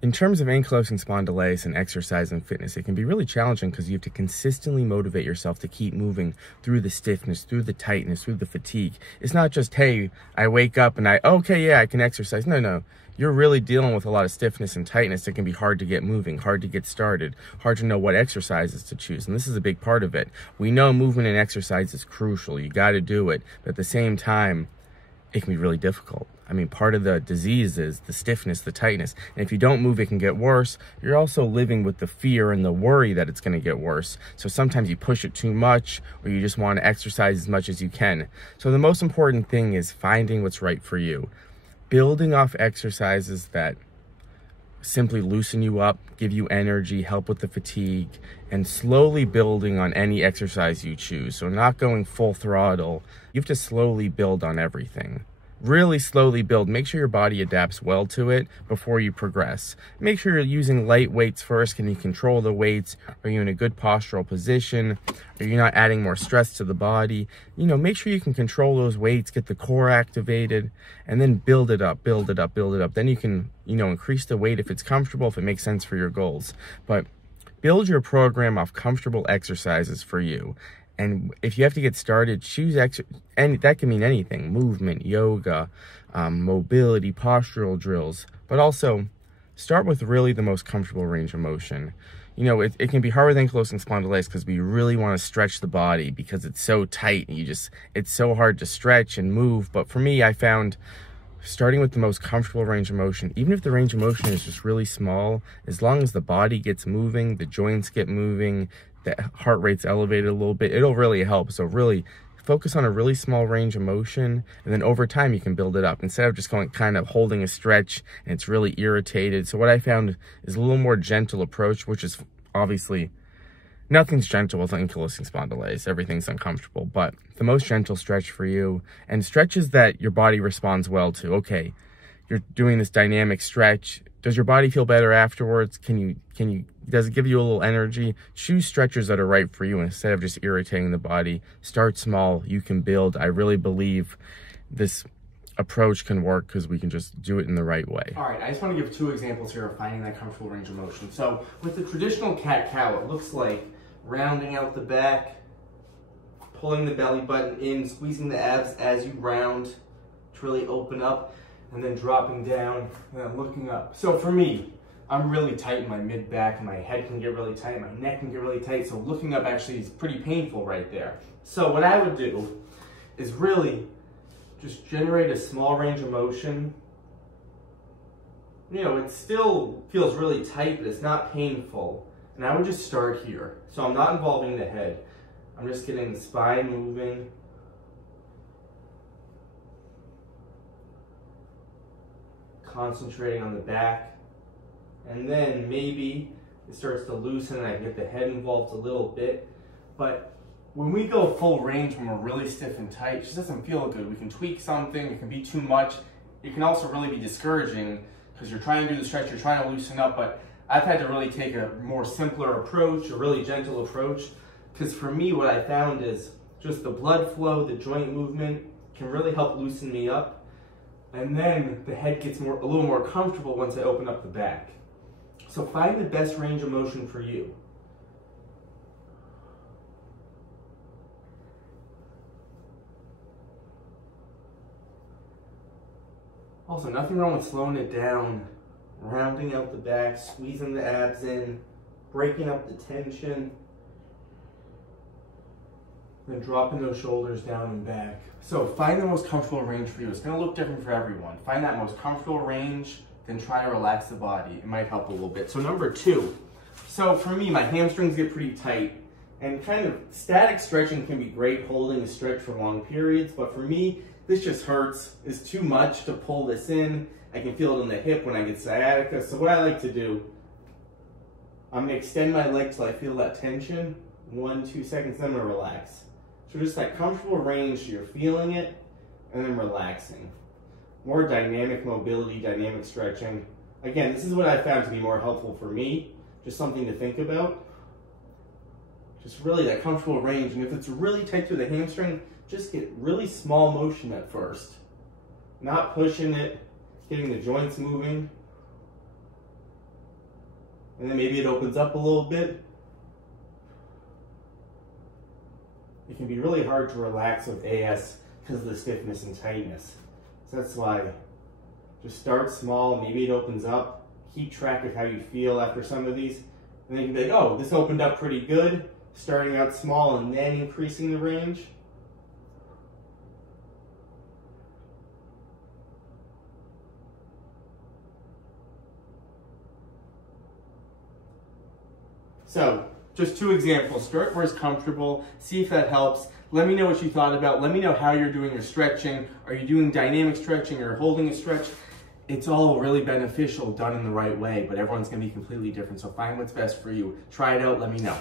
In terms of ankylosing spondylitis and exercise and fitness, it can be really challenging because you have to consistently motivate yourself to keep moving through the stiffness, through the tightness, through the fatigue. It's not just, hey, I wake up and okay, yeah, I can exercise. No. You're really dealing with a lot of stiffness and tightness. It can be hard to get moving, hard to get started, hard to know what exercises to choose. And this is a big part of it. We know movement and exercise is crucial. You got to do it. But at the same time, it can be really difficult. I mean, part of the disease is the stiffness, the tightness. And if you don't move, it can get worse. You're also living with the fear and the worry that it's going to get worse. So sometimes you push it too much, or you just want to exercise as much as you can. So the most important thing is finding what's right for you. Building off exercises that simply loosen you up, give you energy, help with the fatigue, and slowly building on any exercise you choose. So not going full throttle. You have to slowly build on everything. Really slowly build. Make sure your body adapts well to it before you progress. Make sure you're using light weights first. Can you control the weights? Are you in a good postural position? Are you not adding more stress to the body? Make sure you can control those weights, get the core activated, and then build it up, build it up, build it up. Then you can, increase the weight if it's comfortable, if it makes sense for your goals. But build your program off comfortable exercises for you. And if you have to get started, choose and that can mean anything: movement, yoga, mobility, postural drills. But also, start with really the most comfortable range of motion. It can be hard with ankylosing spondylitis because we really want to stretch the body because it's so tight. It's so hard to stretch and move. But for me, I found starting with the most comfortable range of motion, even if the range of motion is just really small, as long as the body gets moving, the joints get moving, the heart rate's elevated a little bit, it'll really help. So really focus on a really small range of motion, and then over time you can build it up instead of just going kind of holding a stretch and it's really irritated. So what I found is a little more gentle approach, which is obviously nothing's gentle with ankylosing spondylitis. Everything's uncomfortable, but the most gentle stretch for you, and stretches that your body responds well to. Okay, you're doing this dynamic stretch. Does your body feel better afterwards? Does it give you a little energy? Choose stretches that are right for you instead of just irritating the body. Start small, you can build. I really believe this approach can work because we can just do it in the right way. All right, I just want to give 2 examples here of finding that comfortable range of motion. So with the traditional cat-cow, it looks like rounding out the back, pulling the belly button in, squeezing the abs as you round to really open up, and then dropping down and then looking up. So for me, I'm really tight in my mid-back, and my head can get really tight, my neck can get really tight, so looking up actually is pretty painful right there. So what I would do is really just generate a small range of motion. It still feels really tight, but it's not painful. And I would just start here. So I'm not involving the head. I'm just getting the spine moving. Concentrating on the back. And then maybe it starts to loosen and I can get the head involved a little bit. But when we go full range, when we're really stiff and tight, it just doesn't feel good. We can tweak something, it can be too much. It can also really be discouraging because you're trying to do the stretch, you're trying to loosen up, but I've had to really take a more simpler approach, a really gentle approach, because for me, what I found is just the blood flow, the joint movement can really help loosen me up. And then the head gets a little more comfortable once I open up the back. So find the best range of motion for you. Also, nothing wrong with slowing it down, rounding out the back, squeezing the abs in, breaking up the tension, then dropping those shoulders down and back. So find the most comfortable range for you. It's gonna look different for everyone. Find that most comfortable range, then try to relax the body. It might help a little bit. So number 2, so for me, my hamstrings get pretty tight, and kind of static stretching can be great, holding a stretch for long periods, but for me, this just hurts. It's too much to pull this in. I can feel it in the hip when I get sciatica. So what I like to do, I'm gonna extend my leg till I feel that tension. 1-2 seconds, then I'm gonna relax. So just that comfortable range, you're feeling it, and then relaxing. More dynamic mobility, dynamic stretching. Again, this is what I found to be more helpful for me. Just something to think about. Just really that comfortable range. And if it's really tight through the hamstring, just get really small motion at first. Not pushing it, getting the joints moving. And then maybe it opens up a little bit. It can be really hard to relax with AS because of the stiffness and tightness. So that's why just start small, maybe it opens up. Keep track of how you feel after some of these. And then you can be like, oh, this opened up pretty good. Starting out small and then increasing the range. So, just 2 examples. Start where it's comfortable, see if that helps. Let me know what you thought about. Let me know how you're doing your stretching. Are you doing dynamic stretching or holding a stretch? It's all really beneficial done in the right way, but everyone's gonna be completely different. So find what's best for you. Try it out, let me know.